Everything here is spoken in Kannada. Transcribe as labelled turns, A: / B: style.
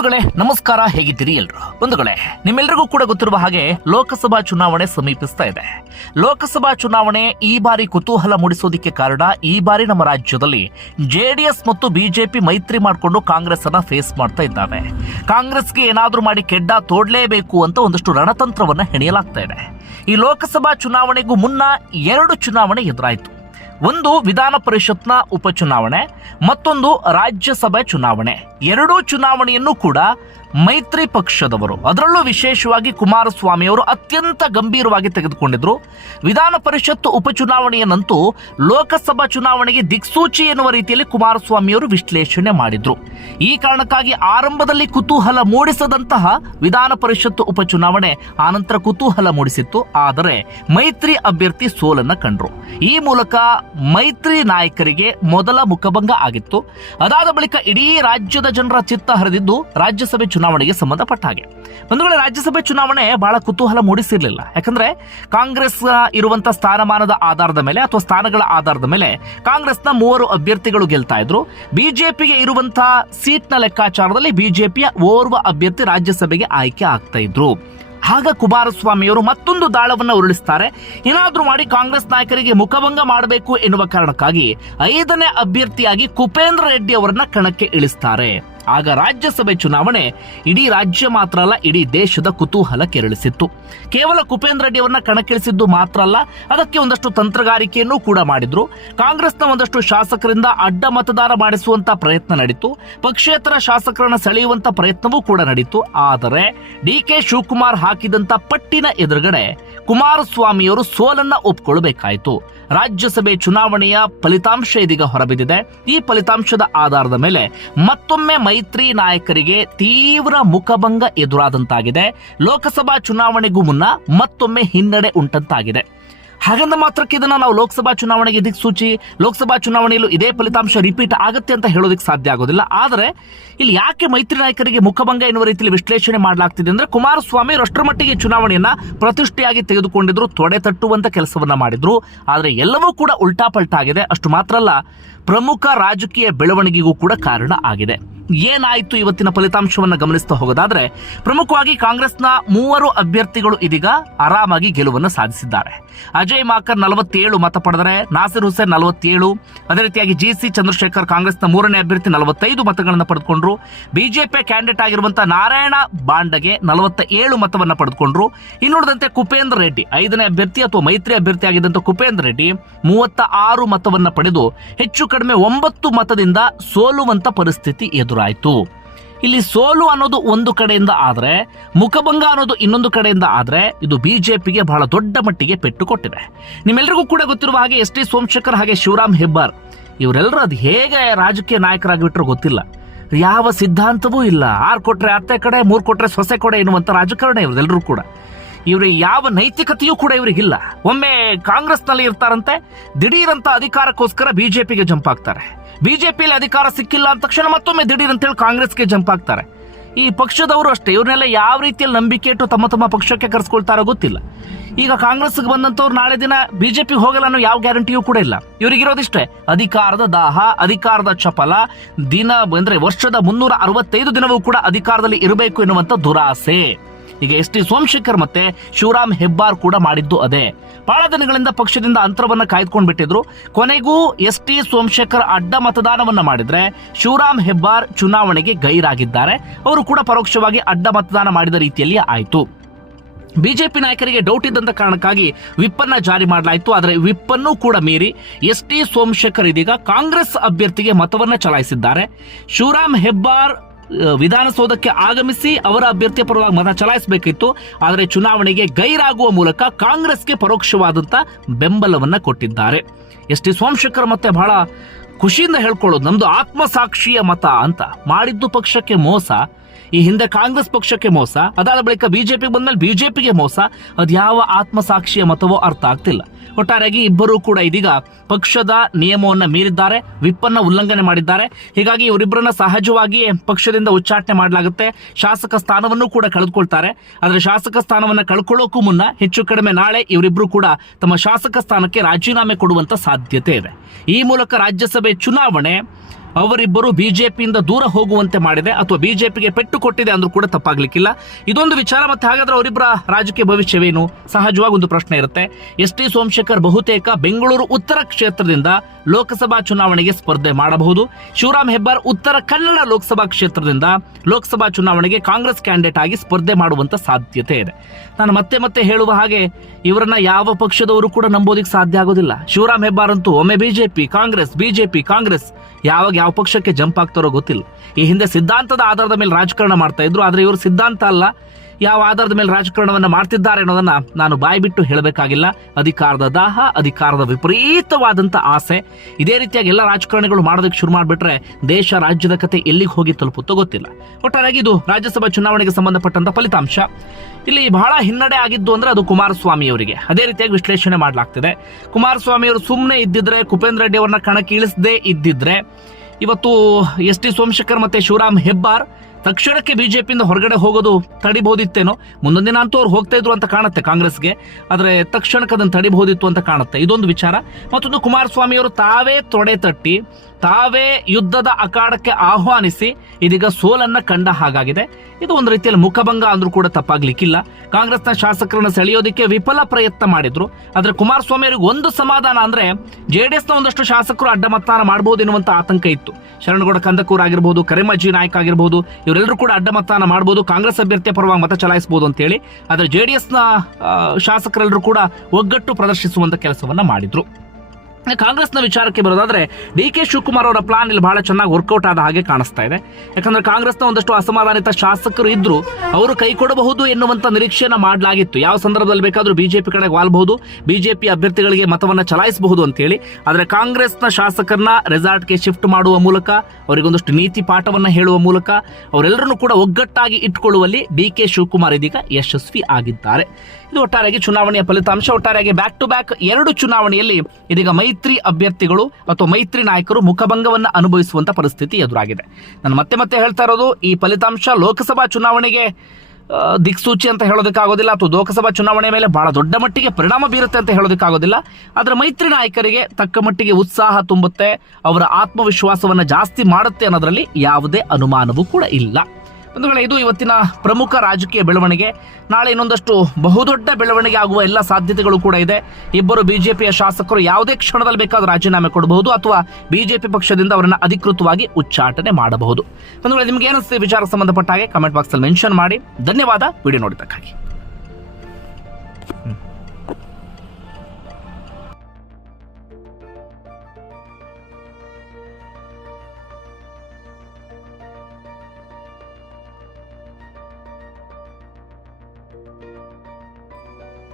A: ಬಂಧುಗಳೇ, ನಮಸ್ಕಾರ, ಹೇಗಿದ್ದೀರಿ ಎಲ್ರು? ಬಂಧುಗಳೇ ನಿಮ್ಮೆಲ್ಲರಿಗೂ ಕೂಡ ಗೊತ್ತಿರುವ ಹಾಗೆ ಲೋಕಸಭಾ ಚುನಾವಣೆ ಸಮೀಪಿಸ್ತಾ ಇದೆ. ಲೋಕಸಭಾ ಚುನಾವಣೆ ಈ ಬಾರಿ ಕುತೂಹಲ ಮೂಡಿಸೋದಿಕ್ಕೆ ಕಾರಣ ಈ ಬಾರಿ ನಮ್ಮ ರಾಜ್ಯದಲ್ಲಿ ಜೆಡಿಎಸ್ ಮತ್ತು ಬಿಜೆಪಿ ಮೈತ್ರಿ ಮಾಡಿಕೊಂಡು ಕಾಂಗ್ರೆಸ್ ಅನ್ನ ಫೇಸ್ ಮಾಡ್ತಾ ಇದ್ದಾವೆ. ಕಾಂಗ್ರೆಸ್ಗೆ ಏನಾದರೂ ಮಾಡಿ ಕೆಡ್ಡ ತೋಡ್ಲೇಬೇಕು ಅಂತ ಒಂದಷ್ಟು ರಣತಂತ್ರವನ್ನ ಹೆಣೆಯಲಾಗ್ತಾ ಇದೆ. ಈ ಲೋಕಸಭಾ ಚುನಾವಣೆಗೂ ಮುನ್ನ ಎರಡು ಚುನಾವಣೆ ಎದುರಾಯಿತು. ಒಂದು ವಿಧಾನ ಪರಿಷತ್ನ ಉಪಚುನಾವಣೆ, ಮತ್ತೊಂದು ರಾಜ್ಯಸಭೆ ಚುನಾವಣೆ. ಎರಡೂ ಚುನಾವಣೆಯನ್ನು ಕೂಡ ಮೈತ್ರಿ ಪಕ್ಷದವರು, ಅದರಲ್ಲೂ ವಿಶೇಷವಾಗಿ ಕುಮಾರಸ್ವಾಮಿಯವರು ಅತ್ಯಂತ ಗಂಭೀರವಾಗಿ ತೆಗೆದುಕೊಂಡಿದ್ರು. ವಿಧಾನ ಪರಿಷತ್ತು ಉಪಚುನಾವಣೆಯನ್ನಂತೂ ಲೋಕಸಭಾ ಚುನಾವಣೆಗೆ ದಿಕ್ಸೂಚಿ ಎನ್ನುವ ರೀತಿಯಲ್ಲಿ ಕುಮಾರಸ್ವಾಮಿಯವರು ವಿಶ್ಲೇಷಣೆ ಮಾಡಿದ್ರು. ಈ ಕಾರಣಕ್ಕಾಗಿ ಆರಂಭದಲ್ಲಿ ಕುತೂಹಲ ಮೂಡಿಸದಂತಹ ವಿಧಾನ ಪರಿಷತ್ತು ಉಪಚುನಾವಣೆ ಆನಂತರ ಕುತೂಹಲ ಮೂಡಿಸಿತ್ತು. ಆದರೆ ಮೈತ್ರಿ ಅಭ್ಯರ್ಥಿ ಸೋಲನ್ನ ಕಂಡ್ರು. ಈ ಮೂಲಕ ಮೈತ್ರಿ ನಾಯಕರಿಗೆ ಮೊದಲ ಮುಖಭಂಗ ಆಗಿತ್ತು. ಅದಾದ ಬಳಿಕ ಇಡೀ ರಾಜ್ಯದ ಜನರ ಚಿತ್ತ ಹರಿದಿದ್ದು ರಾಜ್ಯಸಭೆ ಚುನಾವಣೆಗೆ ಸಂಬಂಧಪಟ್ಟ ಹಾಗೆ. ವೇಳೆ ರಾಜ್ಯಸಭೆ ಚುನಾವಣೆ ಬಹಳ ಕುತೂಹಲ ಮೂಡಿಸಿರಲಿಲ್ಲ. ಯಾಕಂದ್ರೆ ಕಾಂಗ್ರೆಸ್ ಇರುವಂತ ಸ್ಥಾನಮಾನದ ಆಧಾರದ ಮೇಲೆ ಅಥವಾ ಸ್ಥಾನಗಳ ಆಧಾರದ ಮೇಲೆ ಕಾಂಗ್ರೆಸ್ನ ಮೂವರು ಅಭ್ಯರ್ಥಿಗಳು ಗೆಲ್ತಾ ಇದ್ರು. ಬಿಜೆಪಿಗೆ ಇರುವಂತಹ ಸೀಟ್ನ ಲೆಕ್ಕಾಚಾರದಲ್ಲಿ ಬಿಜೆಪಿಯ ಓರ್ವ ಅಭ್ಯರ್ಥಿ ರಾಜ್ಯಸಭೆಗೆ ಆಯ್ಕೆ ಆಗ್ತಾ ಇದ್ರು. ಆಗ ಕುಮಾರಸ್ವಾಮಿಯವರು ಮತ್ತೊಂದು ದಾಳವನ್ನು ಉರುಳಿಸ್ತಾರೆ. ಏನಾದರೂ ಮಾಡಿ ಕಾಂಗ್ರೆಸ್ ನಾಯಕರಿಗೆ ಮುಖಭಂಗ ಮಾಡಬೇಕು ಎನ್ನುವ ಕಾರಣಕ್ಕಾಗಿ ಐದನೇ ಅಭ್ಯರ್ಥಿಯಾಗಿ ಕುಪೇಂದ್ರ ರೆಡ್ಡಿ ಅವರನ್ನ ಕಣಕ್ಕೆ ಇಳಿಸ್ತಾರೆ. ಆಗ ರಾಜ್ಯಸಭೆ ಚುನಾವಣೆ ಇಡೀ ರಾಜ್ಯ ಮಾತ್ರ ಅಲ್ಲ, ಇಡೀ ದೇಶದ ಕುತೂಹಲ ಕೆರಳಿಸಿತ್ತು. ಕೇವಲ ಕುಪೇಂದ್ರ ರೆಡ್ಡಿ ಅವರನ್ನ ಕಣಕ್ಕಿಳಿಸಿದ್ದು ಮಾತ್ರ ಅಲ್ಲ, ಅದಕ್ಕೆ ಒಂದಷ್ಟು ತಂತ್ರಗಾರಿಕೆಯನ್ನು ಕೂಡ ಮಾಡಿದ್ರು. ಕಾಂಗ್ರೆಸ್ನ ಒಂದಷ್ಟು ಶಾಸಕರಿಂದ ಅಡ್ಡ ಮತದಾನ ಮಾಡಿಸುವಂತ ಪ್ರಯತ್ನ ನಡೀತು. ಪಕ್ಷೇತರ ಶಾಸಕರನ್ನ ಸೆಳೆಯುವಂತ ಪ್ರಯತ್ನವೂ ಕೂಡ ನಡೀತು. ಆದರೆ ಡಿ ಕೆ ಶಿವಕುಮಾರ್ ಹಾಕಿದಂತ ಪಟ್ಟಿನ ಎದುರುಗಡೆ ಕುಮಾರಸ್ವಾಮಿಯವರು ಸೋಲನ್ನ ಒಪ್ಪಿಕೊಳ್ಳಬೇಕಾಯಿತು ರಾಜ್ಯಸಭೆ ಚುನಾವಣೆಯ ಫಲಿತಾಂಶ ಇದೀಗ ಹೊರಬಿದ್ದಿದೆ. ಈ ಫಲಿತಾಂಶದ ಆಧಾರದ ಮೇಲೆ ಮತ್ತೊಮ್ಮೆ ಮೈತ್ರಿ ನಾಯಕರಿಗೆ ತೀವ್ರ ಮುಖಭಂಗ ಎದುರಾದಂತಾಗಿದೆ. ಲೋಕಸಭಾ ಚುನಾವಣೆಗೂ ಮುನ್ನ ಮತ್ತೊಮ್ಮೆ ಹಿನ್ನಡೆ ಉಂಟಂತಾಗಿದೆ. ಹಾಗಂದ ಮಾತ್ರಕ್ಕೆ ಇದನ್ನ ನಾವು ಲೋಕಸಭಾ ಚುನಾವಣೆಗೆ ದಿಕ್ಸೂಚಿ ಲೋಕಸಭಾ ಚುನಾವಣೆಯಲ್ಲೂ ಇದೇ ಫಲಿತಾಂಶ ರಿಪೀಟ್ ಆಗುತ್ತೆ ಅಂತ ಹೇಳೋದಕ್ಕೆ ಸಾಧ್ಯ ಆಗೋದಿಲ್ಲ. ಆದರೆ ಇಲ್ಲಿ ಯಾಕೆ ಮೈತ್ರಿ ನಾಯಕರಿಗೆ ಮುಖಭಂಗ ಎನ್ನುವ ರೀತಿಯಲ್ಲಿ ವಿಶ್ಲೇಷಣೆ ಮಾಡಲಾಗ್ತಿದೆ ಅಂದ್ರೆ ಕುಮಾರಸ್ವಾಮಿ ಅಷ್ಟರ ಮಟ್ಟಿಗೆ ಚುನಾವಣೆಯನ್ನ ಪ್ರತಿಷ್ಠೆಯಾಗಿ ತೆಗೆದುಕೊಂಡಿದ್ರು, ತೊಡೆ ತಟ್ಟುವಂತ ಕೆಲಸವನ್ನ ಮಾಡಿದ್ರು. ಆದರೆ ಎಲ್ಲವೂ ಕೂಡ ಉಲ್ಟಾ ಪಲ್ಟಾ ಆಗಿದೆ ಅಷ್ಟು ಮಾತ್ರ ಅಲ್ಲ, ಪ್ರಮುಖ ರಾಜಕೀಯ ಬೆಳವಣಿಗೆಗೂ ಕೂಡ ಕಾರಣ ಆಗಿದೆ. ಏನಾಯಿತು ಇವತ್ತಿನ ಫಲಿತಾಂಶವನ್ನು ಗಮನಿಸ್ತಾ ಹೋಗೋದಾದ್ರೆ, ಪ್ರಮುಖವಾಗಿ ಕಾಂಗ್ರೆಸ್ನ ಮೂವರು ಅಭ್ಯರ್ಥಿಗಳು ಇದೀಗ ಆರಾಮಾಗಿ ಗೆಲುವನ್ನು ಸಾಧಿಸಿದ್ದಾರೆ. ಅಜಯ್ ಮಾಕರ್ ನಲವತ್ತೇಳು ಮತ ಪಡೆದರೆ, ನಾಸಿರ್ ಹುಸೇನ್ ನಲವತ್ತೇಳು, ಅದೇ ರೀತಿಯಾಗಿ ಜಿ ಸಿ ಚಂದ್ರಶೇಖರ್ ಕಾಂಗ್ರೆಸ್ನ ಮೂರನೇ ಅಭ್ಯರ್ಥಿ ನಲವತ್ತೈದು ಮತಗಳನ್ನು ಪಡೆದುಕೊಂಡ್ರು. ಬಿಜೆಪಿ ಕ್ಯಾಂಡಿಡೇಟ್ ಆಗಿರುವಂತಹ ನಾರಾಯಣ ಬಾಂಡಗೆ ನಲವತ್ತ ಏಳು ಮತವನ್ನು ಪಡೆದುಕೊಂಡ್ರು. ಇನ್ನುಳಿದಂತೆ ಕುಪೇಂದ್ರ ರೆಡ್ಡಿ, ಐದನೇ ಅಭ್ಯರ್ಥಿ ಅಥವಾ ಮೈತ್ರಿ ಅಭ್ಯರ್ಥಿ ಆಗಿದ್ದಂಥ ಕುಪೇಂದ್ರ ರೆಡ್ಡಿ ಮೂವತ್ತ ಆರು ಮತವನ್ನ ಪಡೆದು, ಹೆಚ್ಚು ಕಡಿಮೆ ಒಂಬತ್ತು ಮತದಿಂದ ಸೋಲುವಂತ ಪರಿಸ್ಥಿತಿ ಎದುರಾಯಿತು ಇಲ್ಲಿ ಸೋಲು ಅನ್ನೋದು ಒಂದು ಕಡೆಯಿಂದ ಆದರೆ, ಮುಖಭಂಗ ಅನ್ನೋದು ಇನ್ನೊಂದು ಕಡೆಯಿಂದ ಆದರೆ, ಇದು ಬಿಜೆಪಿಗೆ ಬಹಳ ದೊಡ್ಡ ಮಟ್ಟಿಗೆ ಪೆಟ್ಟು ಕೊಟ್ಟಿದೆ. ನಿಮ್ಮೆಲ್ಲರಿಗೂ ಕೂಡ ಗೊತ್ತಿರುವ ಹಾಗೆ ಎಸ್ ಟಿ ಸೋಮಶೇಖರ್ ಹಾಗೆ ಶಿವರಾಮ್ ಹೆಬ್ಬಾರ್ ಇವರೆಲ್ಲರೂ ಅದು ಹೇಗೆ ರಾಜಕೀಯ ನಾಯಕರಾಗಿಬಿಟ್ರು ಗೊತ್ತಿಲ್ಲ. ಯಾವ ಸಿದ್ಧಾಂತವೂ ಇಲ್ಲ. ಆರು ಕೊಟ್ರೆ ಅತ್ತೆ ಕಡೆ, ಮೂರು ಕೊಟ್ರೆ ಸೊಸೆ ಕಡೆ ಎನ್ನುವಂಥ ರಾಜಕಾರಣ ಇವರೆಲ್ಲರೂ ಕೂಡ. ಇವರು ಯಾವ ನೈತಿಕತೆಯೂ ಕೂಡ ಇವರಿಗಿಲ್ಲ ಒಮ್ಮೆ ಕಾಂಗ್ರೆಸ್ನಲ್ಲಿ ಇರ್ತಾರಂತೆ, ದಿಢೀರಂತ ಅಧಿಕಾರಕ್ಕೋಸ್ಕರ ಬಿಜೆಪಿಗೆ ಜಂಪ್ ಆಗ್ತಾರೆ. ಬಿಜೆಪಿಯಲ್ಲಿ ಅಧಿಕಾರ ಸಿಕ್ಕಿಲ್ಲ ಅಂದ ತಕ್ಷಣ ಮತ್ತೊಮ್ಮೆ ದಿಢೀರ್ ಅಂತೇಳಿ ಕಾಂಗ್ರೆಸ್ಗೆ ಜಂಪ್ ಆಗ್ತಾರೆ. ಈ ಪಕ್ಷದವರು ಅಷ್ಟೇ, ಇವ್ರನ್ನೆಲ್ಲ ಯಾವ ರೀತಿಯಲ್ಲಿ ನಂಬಿಕೆ ಇಟ್ಟು ತಮ್ಮ ತಮ್ಮ ಪಕ್ಷಕ್ಕೆ ಕರೆಸ್ಕೊಳ್ತಾರೋ ಗೊತ್ತಿಲ್ಲ. ಈಗ ಕಾಂಗ್ರೆಸ್ಗೆ ಬಂದಂತವ್ರು ನಾಳೆ ದಿನ ಬಿಜೆಪಿ ಹೋಗಲ್ಲ ಅನ್ನೋ ಯಾವ ಗ್ಯಾರಂಟಿಯೂ ಕೂಡ ಇಲ್ಲ. ಇವರಿಗಿರೋದಿಷ್ಟೇ, ಅಧಿಕಾರದ ದಾಹ, ಅಧಿಕಾರದ ಚಪಲ, ದಿನ ಅಂದ್ರೆ ವರ್ಷದ ಮುನ್ನೂರ ಅರವತ್ತೈದು ದಿನವೂ ಕೂಡ ಅಧಿಕಾರದಲ್ಲಿ ಇರಬೇಕು ಎನ್ನುವಂತ ದುರಾಸೆ. ಈಗ ಎಸ್ ಟಿ ಸೋಮಶೇಖರ್ ಮತ್ತೆ ಶಿವರಾಮ್ ಹೆಬ್ಬಾರ್ ಕೂಡ ಮಾಡಿದ್ದು ಅದೇ. ಬಹಳ ದಿನಗಳಿಂದ ಪಕ್ಷದಿಂದ ಅಂತರವನ್ನ ಕಾಯ್ದುಕೊಂಡು ಬಿಟ್ಟಿದ್ರು. ಕೊನೆಗೂ ಎಸ್ ಟಿ ಸೋಮಶೇಖರ್ ಅಡ್ಡ ಮತದಾನವನ್ನ ಮಾಡಿದ್ರೆ ಶಿವರಾಮ್ ಹೆಬ್ಬಾರ್ ಚುನಾವಣೆಗೆ ಗೈರಾಗಿದ್ದಾರೆ. ಅವರು ಕೂಡ ಪರೋಕ್ಷವಾಗಿ ಅಡ್ಡ ಮತದಾನ ಮಾಡಿದ ರೀತಿಯಲ್ಲಿ ಆಯಿತು. ಬಿಜೆಪಿ ನಾಯಕರಿಗೆ ಡೌಟ್ ಇದ್ದಂತ ಕಾರಣಕ್ಕಾಗಿ ವಿಪ್ ಅನ್ನ ಜಾರಿ ಮಾಡಲಾಯಿತು. ಆದರೆ ವಿಪ್ ಅನ್ನು ಕೂಡ ಮೀರಿ ಎಸ್ ಟಿ ಸೋಮಶೇಖರ್ ಇದೀಗ ಕಾಂಗ್ರೆಸ್ ಅಭ್ಯರ್ಥಿಗೆ ಮತವನ್ನ ಚಲಾಯಿಸಿದ್ದಾರೆ. ಶಿವರಾಮ್ ಹೆಬ್ಬಾರ್ ವಿಧಾನಸೌಧಕ್ಕೆ ಆಗಮಿಸಿ ಅವರ ಅಭ್ಯರ್ಥಿಯ ಪರವಾಗಿ ಮತ ಚಲಾಯಿಸಬೇಕಿತ್ತು. ಆದರೆ ಚುನಾವಣೆಗೆ ಗೈರಾಗುವ ಮೂಲಕ ಕಾಂಗ್ರೆಸ್ಗೆ ಪರೋಕ್ಷವಾದಂತ ಬೆಂಬಲವನ್ನು ಕೊಟ್ಟಿದ್ದಾರೆ. ಎಸ್ ಟಿ ಸೋಮಶೇಖರ್ ಮತ್ತೆ ಬಹಳ ಖುಷಿಯಿಂದ ಹೇಳ್ಕೊಳ್ಳೋದು, ನಮ್ದು ಆತ್ಮಸಾಕ್ಷಿಯ ಮತ ಅಂತ. ಮಾಡಿದ್ದು ಪಕ್ಷಕ್ಕೆ ಮೋಸ ಈ ಹಿಂದೆ ಕಾಂಗ್ರೆಸ್ ಪಕ್ಷಕ್ಕೆ ಮೋಸ, ಅದಾದ ಬಳಿಕ ಬಿಜೆಪಿ ಬಂದ್ಮೇಲೆ ಬಿಜೆಪಿಗೆ ಮೋಸ, ಅದ್ಯಾವ ಆತ್ಮಸಾಕ್ಷಿಯ ಮತವೋ ಅರ್ಥ ಆಗ್ತಿಲ್ಲ. ಒಟ್ಟಾರೆಯಾಗಿ ಇಬ್ಬರೂ ಕೂಡ ಇದೀಗ ಪಕ್ಷದ ನಿಯಮವನ್ನು ಮೀರಿದ್ದಾರೆ, ವಿಪ್ಪನ್ನ ಉಲ್ಲಂಘನೆ ಮಾಡಿದ್ದಾರೆ. ಹೀಗಾಗಿ ಇವರಿಬ್ಬರನ್ನ ಸಹಜವಾಗಿ ಪಕ್ಷದಿಂದ ಉಚ್ಚಾಟನೆ ಮಾಡಲಾಗುತ್ತೆ. ಶಾಸಕ ಸ್ಥಾನವನ್ನು ಕೂಡ ಕಳೆದುಕೊಳ್ತಾರೆ. ಆದರೆ ಶಾಸಕ ಸ್ಥಾನವನ್ನ ಕಳ್ಕೊಳ್ಳೋಕ್ಕೂ ಮುನ್ನ ಹೆಚ್ಚು ಕಡಿಮೆ ನಾಳೆ ಇವರಿಬ್ರು ಕೂಡ ತಮ್ಮ ಶಾಸಕ ಸ್ಥಾನಕ್ಕೆ ರಾಜೀನಾಮೆ ಕೊಡುವಂತ ಸಾಧ್ಯತೆ ಇದೆ. ಈ ಮೂಲಕ ರಾಜ್ಯಸಭೆ ಚುನಾವಣೆ ಅವರಿಬ್ಬರು ಬಿಜೆಪಿಯಿಂದ ದೂರ ಹೋಗುವಂತೆ ಮಾಡಿದೆ ಅಥವಾ ಬಿಜೆಪಿಗೆ ಪೆಟ್ಟು ಕೊಟ್ಟಿದೆ ಅಂದ್ರೂ ಕೂಡ ತಪ್ಪಾಗ್ಲಿಕ್ಕಿಲ್ಲ. ಇದೊಂದು ವಿಚಾರ ಮತ್ತೆ ಹಾಗಾದ್ರೆ ಅವರಿಬ್ಬರ ರಾಜಕೀಯ ಭವಿಷ್ಯವೇನು? ಸಹಜವಾಗಿ ಒಂದು ಪ್ರಶ್ನೆ ಇರುತ್ತೆ. ಎಸ್ ಟಿ ಸೋಮಶೇಖರ್ ಬಹುತೇಕ ಬೆಂಗಳೂರು ಉತ್ತರ ಕ್ಷೇತ್ರದಿಂದ ಲೋಕಸಭಾ ಚುನಾವಣೆಗೆ ಸ್ಪರ್ಧೆ ಮಾಡಬಹುದು. ಶಿವರಾಮ್ ಹೆಬ್ಬಾರ್ ಉತ್ತರ ಕನ್ನಡ ಲೋಕಸಭಾ ಕ್ಷೇತ್ರದಿಂದ ಲೋಕಸಭಾ ಚುನಾವಣೆಗೆ ಕಾಂಗ್ರೆಸ್ ಕ್ಯಾಂಡಿಡೇಟ್ ಆಗಿ ಸ್ಪರ್ಧೆ ಮಾಡುವಂತ ಸಾಧ್ಯತೆ ಇದೆ. ನಾನು ಮತ್ತೆ ಮತ್ತೆ ಹೇಳುವ ಹಾಗೆ ಇವರನ್ನ ಯಾವ ಪಕ್ಷದವರು ಕೂಡ ನಂಬೋದಿಕ್ ಸಾಧ್ಯ ಆಗೋದಿಲ್ಲ. ಶಿವರಾಮ್ ಹೆಬ್ಬಾರ್ ಅಂತೂ ಒಮ್ಮೆ ಬಿಜೆಪಿ, ಕಾಂಗ್ರೆಸ್ ಬಿಜೆಪಿ, ಕಾಂಗ್ರೆಸ್, ಯಾವಾಗ ಯಾವ ಪಕ್ಷಕ್ಕೆ ಜಂಪ್ ಆಗ್ತಾರೋ ಗೊತ್ತಿಲ್ಲ. ಈ ಹಿಂದೆ ಸಿದ್ಧಾಂತದ ಆಧಾರದ ಮೇಲೆ ರಾಜಕಾರಣ ಮಾಡ್ತಾ ಇದ್ರು, ಆದರೆ ಇವರು ಸಿದ್ಧಾಂತ ಅಲ್ಲ. ಯಾವ ಆಧಾರದ ಮೇಲೆ ರಾಜಕಾರಣವನ್ನು ಮಾಡ್ತಿದ್ದಾರೆ ಅನ್ನೋದನ್ನ ನಾನು ಬಾಯಿ ಬಿಟ್ಟು ಹೇಳಬೇಕಾಗಿಲ್ಲ. ಅಧಿಕಾರದ ದಾಹ, ಅಧಿಕಾರದ ವಿಪರೀತವಾದಂಥ ಆಸೆ. ಇದೇ ರೀತಿಯಾಗಿ ಎಲ್ಲ ರಾಜಕಾರಣಿಗಳು ಮಾಡೋದಕ್ಕೆ ಶುರು ಮಾಡಿಬಿಟ್ರೆ ದೇಶ, ರಾಜ್ಯದ ಕತೆ ಎಲ್ಲಿಗೆ ಹೋಗಿ ತಲುಪುತ್ತೋ ಗೊತ್ತಿಲ್ಲ. ಒಟ್ಟಾರೆಯಾಗಿ ಇದು ರಾಜ್ಯಸಭಾ ಚುನಾವಣೆಗೆ ಸಂಬಂಧಪಟ್ಟಂತ ಫಲಿತಾಂಶ. ಇಲ್ಲಿ ಬಹಳ ಹಿನ್ನಡೆ ಆಗಿದ್ದು ಅಂದ್ರೆ ಅದು ಕುಮಾರಸ್ವಾಮಿ ಅವರಿಗೆ. ಅದೇ ರೀತಿಯಾಗಿ ವಿಶ್ಲೇಷಣೆ ಮಾಡಲಾಗ್ತಿದೆ. ಕುಮಾರಸ್ವಾಮಿ ಅವರು ಸುಮ್ಮನೆ ಇದ್ದಿದ್ರೆ, ಕುಪೇಂದ್ರ ರೆಡ್ಡಿ ಅವರನ್ನ ಕಣಕ್ಕೆ ಇಳಿಸದೇ ಇದ್ದಿದ್ರೆ ಇವತ್ತು ಎಸ್ ಟಿ ಸೋಮಶೇಖರ್ ಮತ್ತೆ ಶಿವರಾಮ್ ಹೆಬ್ಬಾರ್ ತಕ್ಷಣಕ್ಕೆ ಬಿಜೆಪಿಯಿಂದ ಹೊರಗಡೆ ಹೋಗೋದು ತಡಿಬಹುದಿತ್ತೇನೋ? ಮುಂದೊಂದು ದಿನ ಅಂತೂ ಅವ್ರು ಹೋಗ್ತಾ ಇದ್ರು ಅಂತ ಕಾಣುತ್ತೆ ಕಾಂಗ್ರೆಸ್ಗೆ. ಆದರೆ ತಕ್ಷಣಕ್ಕೆ ಅದನ್ನು ತಡಿಬಹುದಿತ್ತು ಅಂತ ಕಾಣುತ್ತೆ. ಇದೊಂದು ವಿಚಾರ. ಮತ್ತೊಂದು ಕುಮಾರಸ್ವಾಮಿ ಅವರು ತಾವೇ ತೊಡೆ ತಟ್ಟಿ, ತಾವೇ ಯುದ್ಧದ ಅಖಾಡಕ್ಕೆ ಆಹ್ವಾನಿಸಿ, ಇದೀಗ ಸೋಲನ್ನ ಕಂಡ ಹಾಗಾಗಿದೆ. ಇದು ಒಂದು ರೀತಿಯಲ್ಲಿ ಮುಖಭಂಗ ಅಂದ್ರೂ ಕೂಡ ತಪ್ಪಾಗ್ಲಿಕ್ಕಿಲ್ಲ. ಕಾಂಗ್ರೆಸ್ನ ಶಾಸಕರನ್ನ ಸೆಳೆಯೋದಿಕ್ಕೆ ವಿಫಲ ಪ್ರಯತ್ನ ಮಾಡಿದ್ರು. ಆದ್ರೆ ಕುಮಾರಸ್ವಾಮಿ ಅವರಿಗೆ ಒಂದು ಸಮಾಧಾನ ಅಂದ್ರೆ ಜೆಡಿಎಸ್ನ ಒಂದಷ್ಟು ಶಾಸಕರು ಅಡ್ಡ ಮತದಾನ ಮಾಡಬಹುದು ಎನ್ನುವಂತ ಆತಂಕ ಇತ್ತು. ಶರಣಗೌಡ ಕಂದಕೂರ್ ಆಗಿರ್ಬೋದು, ಕರಿಮಜ್ಜಿ ನಾಯಕ್ ಆಗಿರ್ಬೋದು ಇವರೆಲ್ಲರೂ ಕೂಡ ಅಡ್ಡ ಮತದಾನ ಮಾಡಬಹುದು ಕಾಂಗ್ರೆಸ್ ಅಭ್ಯರ್ಥಿಯ ಪರವಾಗಿ ಮತ ಚಲಾಯಿಸಬಹುದು ಅಂತ ಹೇಳಿ ಆದ್ರೆ ನ ಆ, ಶಾಸಕರೆಲ್ಲರೂ ಕೂಡ ಒಗ್ಗಟ್ಟು ಪ್ರದರ್ಶಿಸುವಂತ ಕೆಲಸವನ್ನ ಮಾಡಿದ್ರು. ಕಾಂಗ್ರೆಸ್ನ ವಿಚಾರಕ್ಕೆ ಬರೋದಾದ್ರೆ ಡಿ ಕೆ ಶಿವಕುಮಾರ್ ಅವರ ಪ್ಲಾನ್ ಇಲ್ಲಿ ಬಹಳ ಚೆನ್ನಾಗಿ ವರ್ಕೌಟ್ ಆದ ಹಾಗೆ ಕಾಣಿಸ್ತಾ ಇದೆ. ಯಾಕಂದ್ರೆ ಕಾಂಗ್ರೆಸ್ನ ಒಂದಷ್ಟು ಅಸಮಾಧಾನಿತ ಶಾಸಕರು ಇದ್ರು, ಅವರು ಕೈ ಕೊಡಬಹುದು ಎನ್ನುವಂತ ನಿರೀಕ್ಷೆಯನ್ನು ಮಾಡಲಾಗಿತ್ತು. ಯಾವ ಸಂದರ್ಭದಲ್ಲಿ ಬೇಕಾದ್ರೂ ಬಿಜೆಪಿ ಕಡೆಗೆ ವಾಲ್ಬಹುದು ಬಿಜೆಪಿ ಅಭ್ಯರ್ಥಿಗಳಿಗೆ ಮತವನ್ನ ಚಲಾಯಿಸಬಹುದು ಅಂತ ಹೇಳಿ ಆದ್ರೆ ಕಾಂಗ್ರೆಸ್ನ ಶಾಸಕರನ್ನ ರೆಸಾರ್ಟ್ಗೆ ಶಿಫ್ಟ್ ಮಾಡುವ ಮೂಲಕ, ಅವರಿಗೊಂದಷ್ಟು ನೀತಿ ಪಾಠವನ್ನ ಹೇಳುವ ಮೂಲಕ, ಅವರೆಲ್ಲರನ್ನೂ ಕೂಡ ಒಗ್ಗಟ್ಟಾಗಿ ಇಟ್ಟುಕೊಳ್ಳುವಲ್ಲಿ ಡಿ ಕೆ ಶಿವಕುಮಾರ್ ಇದೀಗ ಯಶಸ್ವಿ ಆಗಿದ್ದಾರೆ. ಇದು ಒಟ್ಟಾರೆಯಾಗಿ ಚುನಾವಣೆಯ ಫಲಿತಾಂಶ. ಒಟ್ಟಾರೆಯಾಗಿ ಬ್ಯಾಕ್ ಟು ಬ್ಯಾಕ್ ಎರಡು ಚುನಾವಣೆಯಲ್ಲಿ ಇದೀಗ ಮೈತ್ರಿ ಅಭ್ಯರ್ಥಿಗಳು ಅಥವಾ ಮೈತ್ರಿ ನಾಯಕರು ಮುಖಭಂಗವನ್ನು ಅನುಭವಿಸುವಂತ ಪರಿಸ್ಥಿತಿ ಎದುರಾಗಿದೆ. ನಾನು ಮತ್ತೆ ಮತ್ತೆ ಹೇಳ್ತಾ ಇರೋದು, ಈ ಫಲಿತಾಂಶ ಲೋಕಸಭಾ ಚುನಾವಣೆಗೆ ದಿಕ್ಸೂಚಿ ಅಂತ ಹೇಳೋದಕ್ಕಾಗೋದಿಲ್ಲ ಅಥವಾ ಲೋಕಸಭಾ ಚುನಾವಣೆ ಮೇಲೆ ಬಹಳ ದೊಡ್ಡ ಮಟ್ಟಿಗೆ ಪರಿಣಾಮ ಬೀರುತ್ತೆ ಅಂತ ಹೇಳೋದಕ್ಕಾಗೋದಿಲ್ಲ. ಆದರೆ ಮೈತ್ರಿ ನಾಯಕರಿಗೆ ತಕ್ಕ ಮಟ್ಟಿಗೆ ಉತ್ಸಾಹ ತುಂಬುತ್ತೆ, ಅವರ ಆತ್ಮವಿಶ್ವಾಸವನ್ನ ಜಾಸ್ತಿ ಮಾಡುತ್ತೆ ಅನ್ನೋದರಲ್ಲಿ ಯಾವುದೇ ಅನುಮಾನವೂ ಕೂಡ ಇಲ್ಲ. ವೇಳೆ ಇದು ಇವತ್ತಿನ ಪ್ರಮುಖ ರಾಜಕೀಯ ಬೆಳವಣಿಗೆ. ನಾಳೆ ಇನ್ನೊಂದಷ್ಟು ಬಹುದೊಡ್ಡ ಬೆಳವಣಿಗೆ ಆಗುವ ಎಲ್ಲ ಸಾಧ್ಯತೆಗಳು ಕೂಡ ಇದೆ. ಇಬ್ಬರು ಬಿಜೆಪಿಯ ಶಾಸಕರು ಯಾವುದೇ ಕ್ಷಣದಲ್ಲಿ ಬೇಕಾದರೂ ರಾಜೀನಾಮೆ ಕೊಡಬಹುದು ಅಥವಾ ಬಿಜೆಪಿ ಪಕ್ಷದಿಂದ ಅವರನ್ನು ಅಧಿಕೃತವಾಗಿ ಉಚ್ಚಾಟನೆ ಮಾಡಬಹುದು. ವೇಳೆ ನಿಮ್ಗೆ ಏನಿಸ್ತದೆ ವಿಚಾರ ಸಂಬಂಧಪಟ್ಟ ಹಾಗೆ ಕಮೆಂಟ್ ಬಾಕ್ಸ್ ಅಲ್ಲಿ ಮೆನ್ಷನ್ ಮಾಡಿ. ಧನ್ಯವಾದ, ವಿಡಿಯೋ ನೋಡಿದ್ದಕ್ಕಾಗಿ.